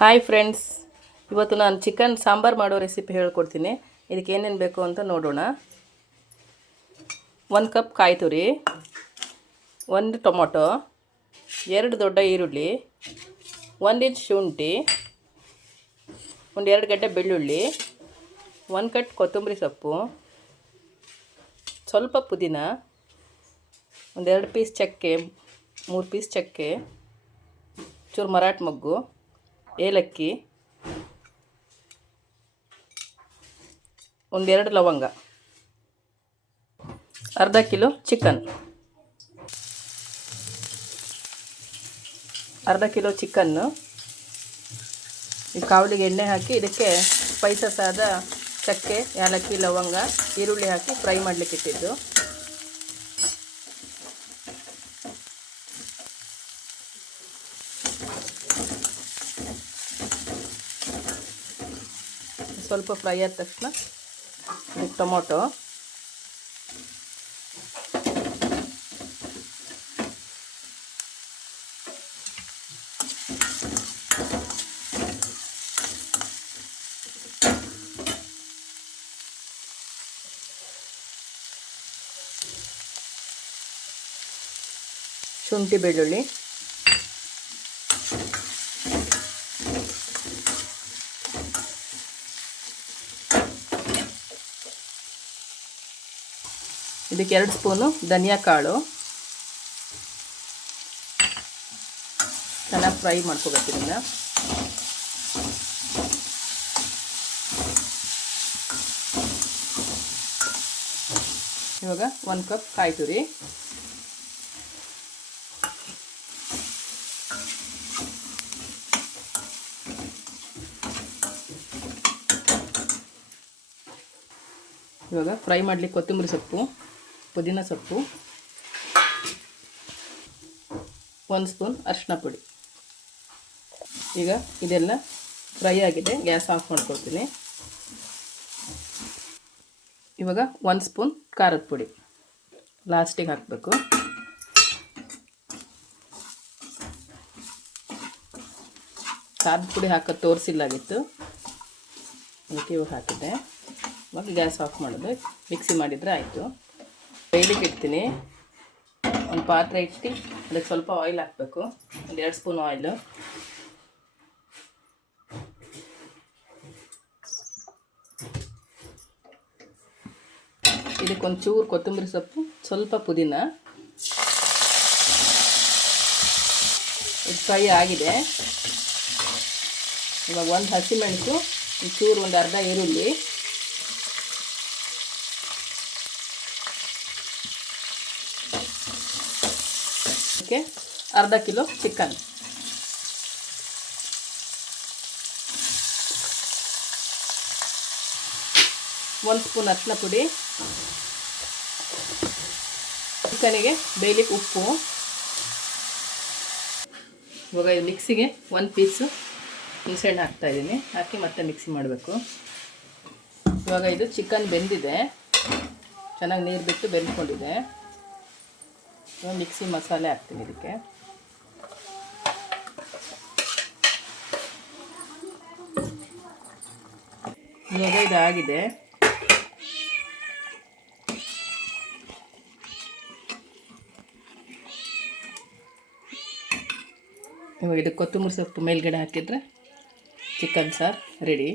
Hi friends ಇವತ್ತು ನಾನು chicken sambar ಮಾಡೋ ರೆಸಿಪಿ ಹೇಳ್ಕೊಡ್ತೀನಿ. ಇದಕ್ಕೆ ಏನೇನು ಬೇಕು ಅಂತ ನೋಡೋಣ. ಒಂದು ಕಪ್ ಕಾಯಿ ತುರಿ, ಒಂದು ಟೊಮೊಟೊ, ಎರಡು ದೊಡ್ಡ ಈರುಳ್ಳಿ, ಒಂದು ಇಂಚ್ ಶುಂಠಿ, ಒಂದು ಎರಡು ಗಡ್ಡೆ ಬೆಳ್ಳುಳ್ಳಿ, ಒಂದು ಕಟ್ ಕೊತ್ತಂಬರಿ ಸೊಪ್ಪು, ಸ್ವಲ್ಪ ಪುದೀನ ಒಂದೆರಡು ಪೀಸ್ ಚಕ್ಕೆ, ಮೂರು ಪೀಸ್ ಚಕ್ಕೆ, ಚೂರು ಮರಾಠ ಮೊಗ್ಗು ಏಲಕ್ಕಿ, ಒಂದೆರಡು ಲವಂಗ, ಅರ್ಧ ಕಿಲೋ ಚಿಕನ್. ಅರ್ಧ ಕಿಲೋ ಚಿಕನ್ನು ಈ ಕಾವಲಿಗೆ ಎಣ್ಣೆ ಹಾಕಿ, ಇದಕ್ಕೆ ಸ್ಪೈಸಸ್ ಆದ ಚಕ್ಕೆ, ಏಲಕ್ಕಿ, ಲವಂಗ, ಈರುಳ್ಳಿ ಹಾಕಿ ಫ್ರೈ ಮಾಡಲಿಕ್ಕೆ ಇಟ್ಟಿದ್ದು. ಸ್ವಲ್ಪ ಫ್ರೈ ಆದ ತಕ್ಷಣ ಇದಕ್ಕೆ ಟೊಮೊಟೊ. ಶುಂಠಿ ಬೆಳ್ಳುಳ್ಳಿ. ಇದಕ್ಕೆ ಎರಡು ಸ್ಪೂನು ಧನಿಯಾ ಕಾಳು. ಚೆನ್ನಾಗಿ ಫ್ರೈ ಮಾಡ್ಕೋಬೇಕು ಇದನ್ನು. ಇವಾಗ ಒಂದು ಕಪ್ ಕಾಯಿ ತುರಿ. ಇವಾಗ ಫ್ರೈ ಮಾಡಲಿಕ್ಕೆ ಕೊತ್ತಂಬರಿ ಸೊಪ್ಪು. ಪುದೀನ ಸೊಪ್ಪು, ಒಂದು ಸ್ಪೂನ್ ಅರಿಶಿನ ಪುಡಿ. ಈಗ ಇದೆಲ್ಲ ಫ್ರೈ ಆಗಿದೆ, ಗ್ಯಾಸ್ ಆಫ್ ಮಾಡ್ಕೊಳ್ತೀನಿ. ಇವಾಗ ಒಂದು ಸ್ಪೂನ್ ಖಾರದ ಪುಡಿ. ಲಾಸ್ಟಿಗೆ ಹಾಕಬೇಕು. ಖಾರದ ಪುಡಿ ಹಾಕೋದು ತೋರಿಸಿಲ್ಲಾಗಿತ್ತು. ಅದಕ್ಕೆ ಇವಾಗ ಹಾಕಿದ್ದೆ. ಇವಾಗ ಗ್ಯಾಸ್ ಆಫ್ ಮಾಡೋದು. ಮಿಕ್ಸಿ ಮಾಡಿದರೆ ಆಯಿತು. ಬೇಯಲಿಕ್ಕೆ ಇಡ್ತೀನಿ. ಒಂದು ಪಾತ್ರೆ ಇಟ್ಟು ಅದಕ್ಕೆ ಸ್ವಲ್ಪ ಆಯಿಲ್ ಹಾಕಬೇಕು. ಒಂದು ಎರಡು ಸ್ಪೂನ್ ಆಯಿಲು ಇದಕ್ಕೊಂದು ಚೂರು ಕೊತ್ತಂಬರಿ ಸೊಪ್ಪು, ಸ್ವಲ್ಪ ಪುದೀನ. ಇದು ಫ್ರೈ ಆಗಿದೆ. ಇವಾಗ ಒಂದು ಹಸಿಮೆಣಸು ಚೂರು, ಒಂದು ಅರ್ಧ ಈರುಳ್ಳಿ. ಅದಕ್ಕೆ ಅರ್ಧ ಕಿಲೋ ಚಿಕನ್ ಒಂದು ಸ್ಪೂನ್ ಅರ್ಶಿನ ಪುಡಿ. ಚಿಕನಿಗೆ ಬೇಯಲಿಕ್ಕೆ ಉಪ್ಪು. ಇವಾಗ ಇದು ಮಿಕ್ಸಿಗೆ ಒಂದು ಪೀಸು ಹುಣಸೆಹಣ್ಣು ಹಾಕ್ತಾಯಿದ್ದೀನಿ ಹಾಕಿ ಮತ್ತೆ ಮಿಕ್ಸಿ ಮಾಡಬೇಕು. ಇವಾಗ ಇದು ಚಿಕನ್ ಬೆಂದಿದೆ. ಚೆನ್ನಾಗಿ ನೀರು ಬಿಟ್ಟು ಬೆಂದ್ಕೊಂಡಿದೆ. ಮಿಕ್ಸಿ ಮಸಾಲೆ ಹಾಕ್ತೀನಿ ಇದಕ್ಕೆ. ಇವಾಗ ಇದಾಗಿದೆ. ಇವಾಗ ಇದಕ್ಕೆ ಕೊತ್ತಂಬರಿ ಸೊಪ್ಪು ಮೇಲ್ಗಡೆ ಹಾಕಿದರೆ ಚಿಕನ್ ಸಾರು ರೆಡಿ.